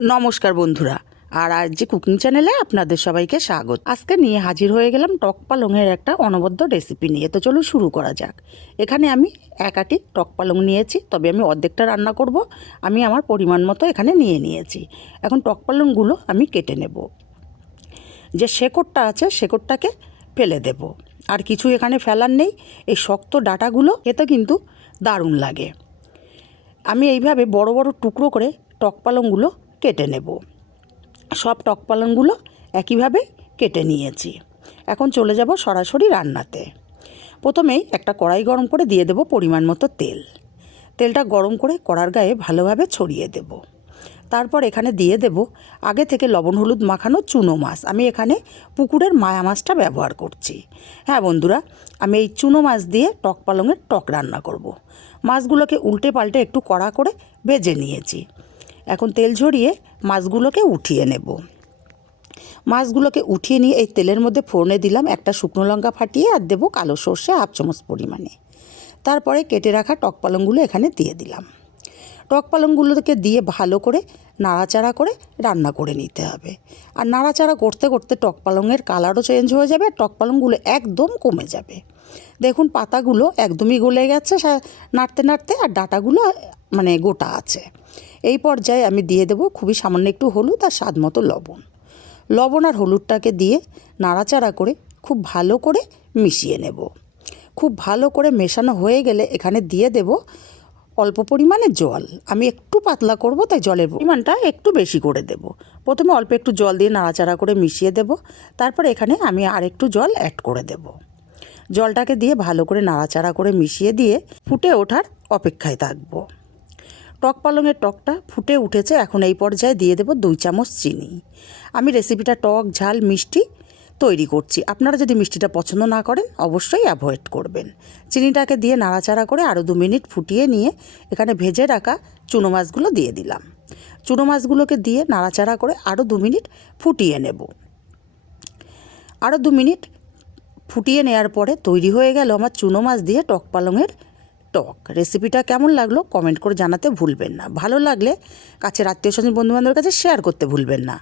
নমস্কার বন্ধুরা, আর আজ যে কুকিং চ্যানেলে আপনাদের সবাইকে স্বাগত। আজকে নিয়ে হাজির হয়ে গেলাম টক পালংয়ের একটা অনবদ্য রেসিপি নিয়ে। তো চলুন শুরু করা যাক। এখানে আমি এক আটি টক পালং নিয়েছি, তবে আমি অর্ধেকটা রান্না করব। আমি আমার পরিমাণ মতো এখানে নিয়ে নিয়েছি। এখন টক পালংগুলো আমি কেটে নেব। যে শেকড়টা আছে শেকড়টাকে ফেলে দেব, আর কিছু এখানে ফেলার নেই। এই শক্ত ডাঁটাগুলো খেতে কিন্তু দারুণ লাগে। আমি এইভাবে বড় বড় টুকরো করে টক পালংগুলো কেটে নেব। সব টক পালংগুলো একইভাবে কেটে নিয়েছি। এখন চলে যাব সরাসরি রান্নাতে। প্রথমেই একটা কড়াই গরম করে দিয়ে দেব পরিমাণ মতো তেল। তেলটা গরম করে কড়ার গায়ে ভালোভাবে ছড়িয়ে দেব। তারপর এখানে দিয়ে দেব আগে থেকে লবণ হলুদ মাখানো চুনো মাছ। আমি এখানে পুকুরের মায়া মাছটা ব্যবহার করছি। হ্যাঁ বন্ধুরা, আমি এই চুনো মাছ দিয়ে টক পালংয়ের টক রান্না করব। মাছগুলোকে উল্টে পাল্টে একটু কড়া করে ভেজে নিয়েছি। এখন তেল ঝরিয়ে মাছগুলোকে উঠিয়ে নেব। মাছগুলোকে উঠিয়ে নিয়ে এই তেলের মধ্যে ফোড়নে দিলাম একটা শুকনো লঙ্কা ফাটিয়ে, আর দেবো কালো সর্ষে হাফ চামচ পরিমাণে। তারপরে কেটে রাখা টক পালংগুলো এখানে দিয়ে দিলাম। টক পালংগুলোকে দিয়ে ভালো করে নাড়াচাড়া করে রান্না করে নিতে হবে। আর নাড়াচাড়া করতে করতে টক পালংয়ের কালারও চেঞ্জ হয়ে যাবে, আর টক পালংগুলো একদম কমে যাবে। দেখুন পাতাগুলো একদমই গলে গেছে নাড়তে নাড়তে, আর ডাঁটাগুলো মানে গোটা আছে। এই পর্যায়ে আমি দিয়ে দেবো খুবই সামান্য একটু হলুদ আর স্বাদ মতো লবণ আর হলুদটাকে দিয়ে নাড়াচাড়া করে খুব ভালো করে মিশিয়ে নেব। খুব ভালো করে মেশানো হয়ে গেলে এখানে দিয়ে দেব অল্প পরিমাণে জল। আমি একটু পাতলা করব, তাই জলের পরিমাণটা একটু বেশি করে দেব। প্রথমে অল্প একটু জল দিয়ে নাড়াচাড়া করে মিশিয়ে দেব। তারপর এখানে আমি আর একটু জল অ্যাড করে দেব। জলটাকে দিয়ে ভালো করে নাড়াচাড়া করে মিশিয়ে দিয়ে ফুটে ওঠার অপেক্ষায় থাকব। টক পালংয়ের টকটা ফুটে উঠেছে। এখন এই পর্যায়ে দিয়ে দেব 2 চামচ চিনি। আমি রেসিপিটা টক ঝাল মিষ্টি তৈরি করছি। আপনারা যদি মিষ্টিটা পছন্দ না করেন অবশ্যই অ্যাভয়েড করবেন। চিনিটাকে দিয়ে নাড়াচাড়া করে আরও 2 মিনিট ফুটিয়ে নিয়ে এখানে ভেজে রাখা চুনো মাছগুলো দিয়ে দিলাম। চুনো মাছগুলোকে দিয়ে নাড়াচাড়া করে আরও 2 মিনিট ফুটিয়ে নেব। আরও 2 মিনিট ফুটিয়ে নেওয়ার পরে তৈরি হয়ে গেল আমার চুনো মাছ দিয়ে টক পালংয়ের টক। রেসিপিটা কেমন লাগলো কমেন্ট করে জানাতে ভুলবেন না। ভালো লাগলে কাছের আত্মীয় স্বজন বন্ধুবান্ধবের কাছে শেয়ার করতে ভুলবেন না।